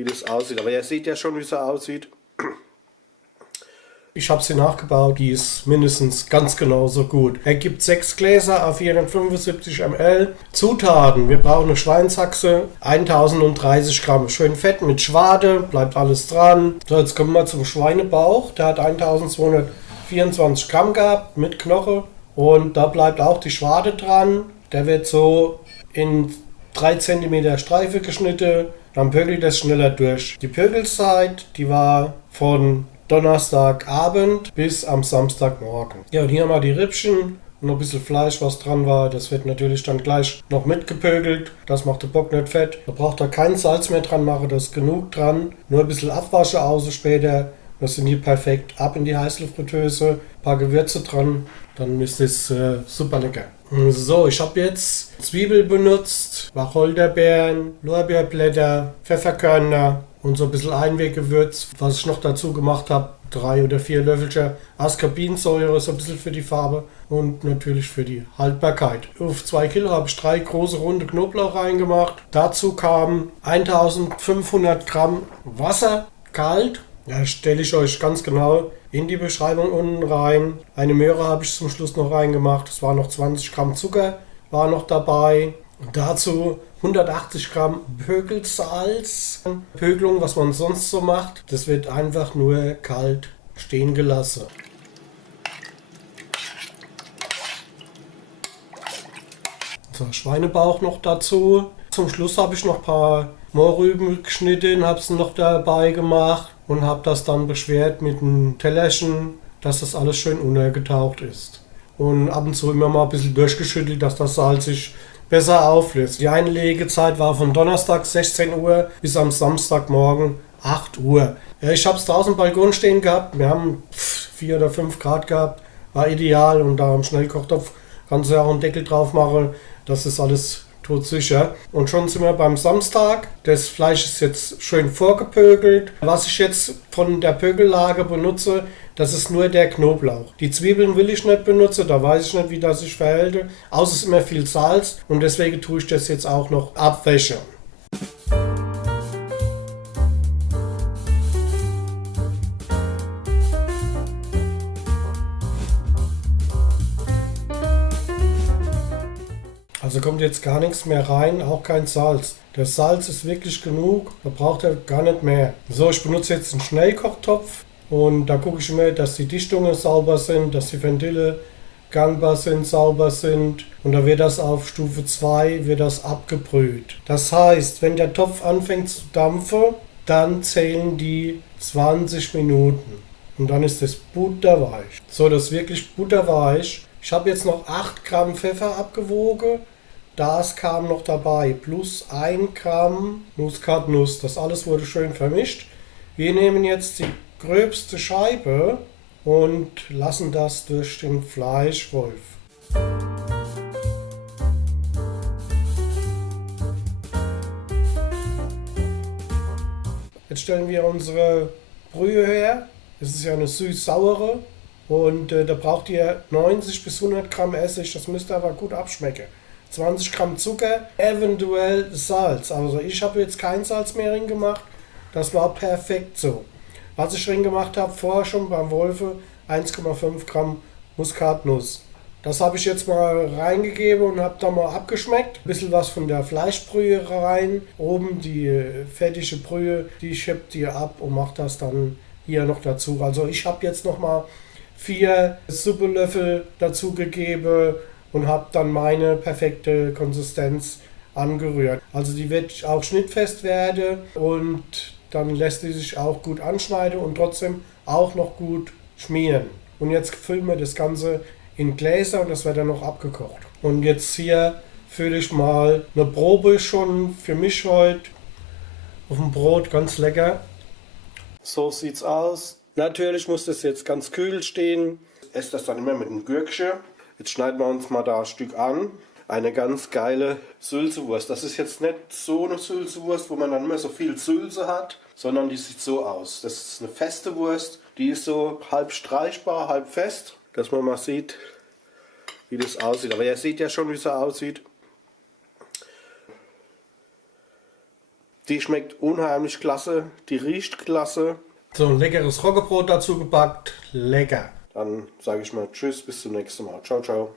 wie das aussieht. Aber ihr seht ja schon, wie es aussieht. Ich habe sie nachgebaut, die ist mindestens ganz genauso gut. Er gibt 6 Gläser auf 475 ml. Zutaten: Wir brauchen eine Schweinshaxe, 1030 Gramm schön Fett mit Schwade, bleibt alles dran. So, jetzt kommen wir zum Schweinebauch. Der hat 1224 Gramm gehabt mit Knoche und da bleibt auch die Schwade dran. Der wird so in 3 cm Streife geschnitten, dann pögelt es schneller durch. Die Pögelzeit, die war von Donnerstagabend bis am Samstagmorgen. Ja, und hier haben wir die Rippchen und noch ein bisschen Fleisch, was dran war. Das wird natürlich dann gleich noch mitgepögelt. Das macht der Bock nicht fett. Da braucht er kein Salz mehr dran machen, da ist genug dran. Nur ein bisschen Abwasche außen später. Das sind hier perfekt. Ab in die Heißluftfritteuse, ein paar Gewürze dran, dann ist es super lecker. So, ich habe jetzt Zwiebel benutzt, Wacholderbeeren, Lorbeerblätter, Pfefferkörner und so ein bisschen Einweggewürz. Was ich noch dazu gemacht habe, 3 oder 4 Löffelchen Ascorbinsäure, so ein bisschen für die Farbe und natürlich für die Haltbarkeit. Auf 2 Kilo habe ich 3 große runde Knoblauch reingemacht. Dazu kamen 1500 Gramm Wasser, kalt. Ja, stelle ich euch ganz genau in die Beschreibung unten rein. Eine Möhre habe ich zum Schluss noch reingemacht. Es waren noch 20 Gramm Zucker, war noch dabei. Und dazu 180 Gramm Pökelsalz. Pökelung, was man sonst so macht, das wird einfach nur kalt stehen gelassen. So, Schweinebauch noch dazu. Zum Schluss habe ich noch ein paar Mohrrüben geschnitten, habe es noch dabei gemacht und habe das dann beschwert mit einem Tellerchen, dass das alles schön untergetaucht ist. Und ab und zu immer mal ein bisschen durchgeschüttelt, dass das Salz sich besser auflöst. Die Einlegezeit war von Donnerstag 16 Uhr bis am Samstagmorgen 8 Uhr. Ja, ich habe es draußen im Balkon stehen gehabt. Wir haben 4 oder 5 Grad gehabt. War ideal und da im Schnellkochtopf kannst du ja auch einen Deckel drauf machen. Das ist alles todsicher. Und schon sind wir beim Samstag. Das Fleisch ist jetzt schön vorgepögelt. Was ich jetzt von der Pögellage benutze, das ist nur der Knoblauch. Die Zwiebeln will ich nicht benutzen, da weiß ich nicht, wie das sich verhält. Außer es ist immer viel Salz und deswegen tue ich das jetzt auch noch abwäschen. Also kommt jetzt gar nichts mehr rein, auch kein Salz. Das Salz ist wirklich genug, da braucht er gar nicht mehr. So, ich benutze jetzt einen Schnellkochtopf und da gucke ich immer, dass die Dichtungen sauber sind, dass die Ventile gangbar sind, sauber sind. Und da wird das auf Stufe 2 wird das abgebrüht. Das heißt, wenn der Topf anfängt zu dampfen, dann zählen die 20 Minuten. Und dann ist es butterweich. So, das ist wirklich butterweich. Ich habe jetzt noch 8 Gramm Pfeffer abgewogen. Das kam noch dabei. Plus 1 Gramm Muskatnuss. Das alles wurde schön vermischt. Wir nehmen jetzt die gröbste Scheibe und lassen das durch den Fleischwolf. Jetzt stellen wir unsere Brühe her. Es ist ja eine süß-saure und da braucht ihr 90 bis 100 Gramm Essig. Das müsst ihr aber gut abschmecken. 20 Gramm Zucker, eventuell Salz. Also ich habe jetzt kein Salz mehr reingemacht. Das war perfekt so. Was ich reingemacht habe, vorher schon beim Wolfe, 1,5 Gramm Muskatnuss. Das habe ich jetzt mal reingegeben und habe da mal abgeschmeckt. Ein bisschen was von der Fleischbrühe rein. Oben die fettige Brühe, die schippt ihr ab und macht das dann hier noch dazu. Also ich habe jetzt noch mal 4 Suppelöffel dazu gegeben und habe dann meine perfekte Konsistenz angerührt. Also die wird auch schnittfest werden und dann lässt die sich auch gut anschneiden und trotzdem auch noch gut schmieren. Und jetzt füllen wir das Ganze in Gläser und das wird dann noch abgekocht. Und jetzt hier fülle ich mal eine Probe schon für mich heute auf dem Brot, ganz lecker. So sieht's aus. Natürlich muss das jetzt ganz kühl stehen. Ich esse das dann immer mit einem Gürkchen. Jetzt schneiden wir uns mal da ein Stück an. Eine ganz geile Sülzewurst. Das ist jetzt nicht so eine Sülzewurst, wo man dann immer so viel Sülze hat, sondern die sieht so aus. Das ist eine feste Wurst, die ist so halb streichbar, halb fest, dass man mal sieht, wie das aussieht. Aber ihr seht ja schon, wie es aussieht. Die schmeckt unheimlich klasse, die riecht klasse. So ein leckeres Roggebrot dazu gepackt. Lecker. Dann sage ich mal Tschüss, bis zum nächsten Mal. Ciao, ciao.